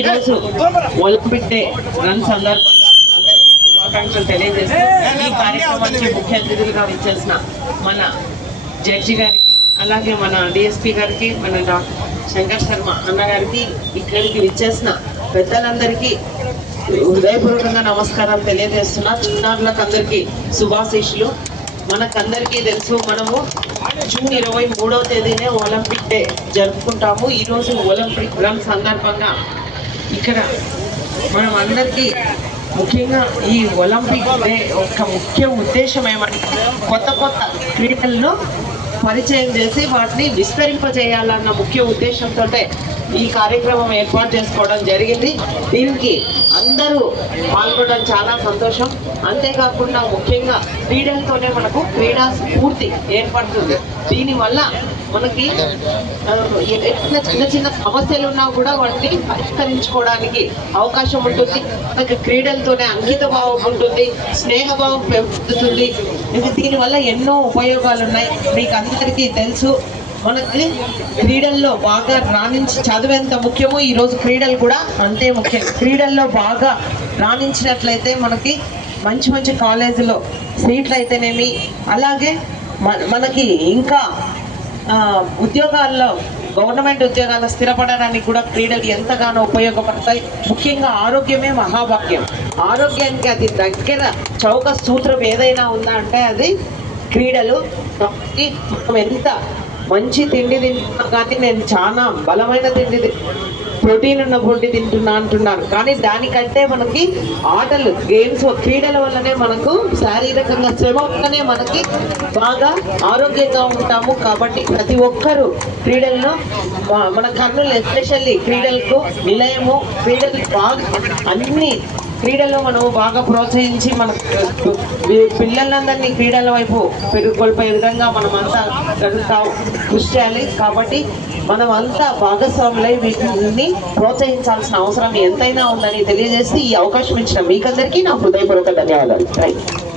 ఈరోజు Olympic day run సందర్భంగా అందరికీ శుభాకాంక్షలు తెలియజేస్తూ ఈ కార్యక్రమానికి ముఖ్య అతిథులుగా విచ్చేసిన మన జడ్జి గారికి, అలాగే మన డిఎస్పీ గారికి, మన డాక్టర్ శంకర్ శర్మ అన్న గారికి, ఇక్కడికి విచ్చేసిన పెద్దలందరికీ హృదయపూర్వకంగా నమస్కారాలు తెలియజేస్తున్నా. చిన్నారులకు అందరికీ శుభాశీస్సులు. మనకందరికీ తెలుసు, మనము జూన్ 23వ తేదీనే ఒలింపిక్ డే జరుపుకుంటాము. ఈరోజు ఒలింపిక్ రన్ సందర్భంగా ఇక్కడ మనం అందరికీ ముఖ్యంగా ఈ ఒలింపిక్ డే ఒక ముఖ్య ఉద్దేశం ఏమంటే కొత్త కొత్త క్రీడలను పరిచయం చేసి వాటిని విస్తరింపజేయాలన్న ముఖ్య ఉద్దేశంతో ఈ కార్యక్రమం ఏర్పాటు చేసుకోవడం జరిగింది. దీనికి అందరూ పాల్గొనడం చాలా సంతోషం. అంతేకాకుండా ముఖ్యంగా క్రీడలతోనే మనకు క్రీడా స్ఫూర్తి ఏర్పడుతుంది. దీనివల్ల మనకి చిన్న చిన్న సమస్యలు ఉన్నా కూడా వాటిని పరిష్కరించుకోవడానికి అవకాశం ఉంటుంది. మనకి క్రీడలతోనే అంకిత భావం ఉంటుంది, స్నేహభావం పెరుగుతుంది. దీనివల్ల ఎన్నో ఉపయోగాలు ఉన్నాయి. మీకు అందరికీ తెలుసు, మనకి క్రీడల్లో బాగా రాణించి చదువు ఎంత ముఖ్యమో ఈరోజు క్రీడలు కూడా అంతే ముఖ్యం. క్రీడల్లో బాగా రాణించినట్లయితే మనకి మంచి మంచి కాలేజీలో సీట్లు అయితేనేమి, అలాగే మనకి ఇంకా ఉద్యోగాల్లో గవర్నమెంట్ ఉద్యోగాల్లో స్థిరపడడానికి కూడా క్రీడలు ఎంతగానో ఉపయోగపడతాయి. ముఖ్యంగా ఆరోగ్యమే మహాభాగ్యం. ఆరోగ్యానికి అది దగ్గర చౌక సూత్రం ఏదైనా ఉందా అంటే అది క్రీడలు. కాబట్టి మనం ఎంత మంచి తిండి తింటున్నా కానీ నేను చాలా బలమైన తిండి ప్రోటీన్ ఉన్న ఫుడ్ తింటున్నా అంటున్నారు, కానీ దానికంటే మనకి ఆటలు గేమ్స్ క్రీడల వల్లనే మనకు శారీరకంగా శ్రమ వల్లనే మనకి బాగా ఆరోగ్యంగా ఉంటాము. కాబట్టి ప్రతి ఒక్కరూ క్రీడల్లో మన కర్నూలు ఎస్పెషల్లీ క్రీడలకు నిలయము. క్రీడలు బాగా అన్ని క్రీడల్లో మనం బాగా ప్రోత్సహించి మన పిల్లలందరినీ క్రీడల వైపు పెరుగుకొల్పే విధంగా మనమంతా కృషి చేయాలి. కాబట్టి మనం అంతా భాగస్వాములై వీటిని ప్రోత్సహించాల్సిన అవసరం ఎంతైనా ఉందని తెలియజేసి ఈ అవకాశం ఇచ్చిన మీకందరికీ నా హృదయపూర్వక ధన్యవాదాలు. Thank you.